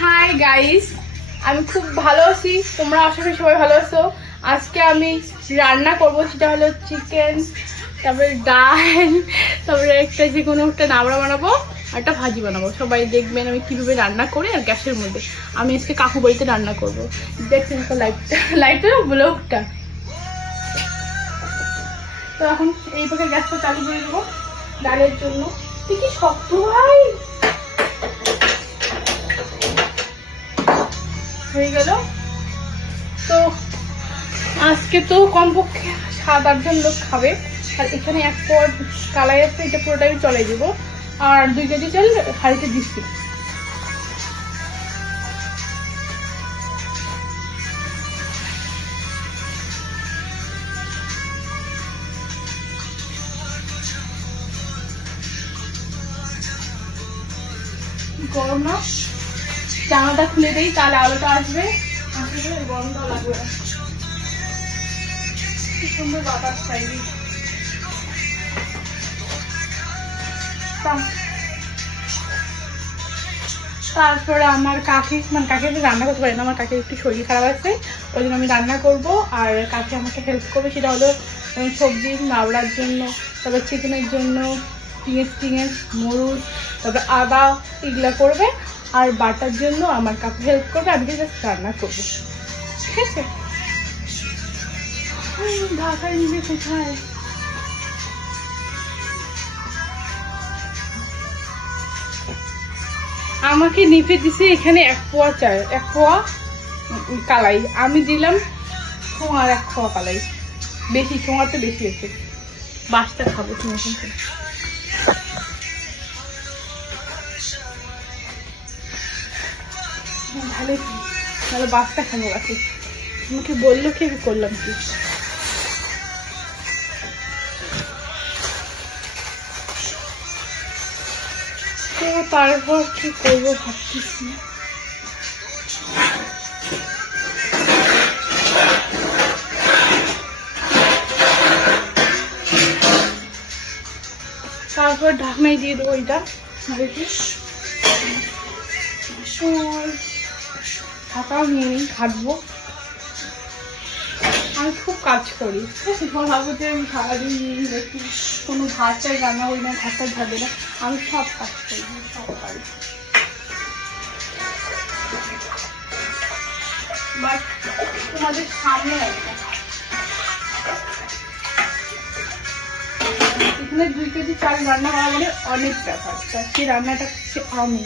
Hi guys, আমি খুব ভালো আছি। তোমরা আশা করি সবাই ভালো আছো। আজকে আমি রান্না করব, সেটা হলো চিকেন, তারপরে ডাল, তারপরে একটা যে কোনো একটা নাবড়া বানাবো আর একটা ভাজি বানাবো। সবাই দেখবেন আমি কীভাবে রান্না করি। আর গ্যাসের মধ্যে আমি আজকে কাকু বাড়িতে রান্না করবো। দেখছেন তো লাইটটা ব্লগটা। তো এখন এইভাবে গ্যাসটা চালু করে দেবো ডালের জন্য। কি শক্ত ভাই হয়ে গেল। তো আজকে তো কমপক্ষে 7-8 জন লোক খাবে। আর এখানে এক পট কালাই আছে, এটা পুরোটাই চলে দেবো। আর 2 কেজি চাল হাঁড়িতে দিচ্ছি। গরম না, জানাটা খুলে দিই, তাহলে আলোটা আসবে। গরমটাও লাগবে না। কি সুন্দর বাতাস চাইবি। তারপরে আমার কাকি রান্না করতে পারে না। আমার কাকির একটু শরীর খারাপ আছে, ওই জন্য আমি রান্না করব। আর কাকি আমাকে হেল্প করবে, সেটা হলো সবজি নাবড়ার জন্য, তারপর চিকেনের জন্য পেঁয়াজ মরিচ, তারপরে আদা এগুলা করবে। আর বাটার জন্য আমার কাকু হেল্প করবে, আমি জাস্ট রান্না করবো। ঠিক আছে। ঢাকায় নিবে কোথায়? আমাকে নিপে দিছে এখানে 1 পোয়া চাল, 1 পোয়া কালাই। আমি দিলাম ছোঁয়ার 1 পোয়া কালাই। বেশি ছোঁয়াতে বেশি আছে। বাসটা খাবো তুমি এখন। ভালো কি তাহলে বাসটা খাবো আছে। আমাকে বললো কি, আমি করলাম কি। তারপর কি করবো ভাবতেছি। তারপর ঢাকনাই দিয়ে দেবো এটা। ঢাকাও নিয়ে নিই, ঘাটবো। আমি খুব কাজ করি। ভাবো যে আমি সারাদিন দেখি কোনো ভাতটাই রান্না করি না, ভাতটা ঝাবে না। আমি সব কাজ করি, সব পারি। বাট তোমাদের সামনে একটা এখানে 2 কেজি চাল রান্না করা মানে অনেক ব্যাপার। সেই রান্নাটা হচ্ছে আমি।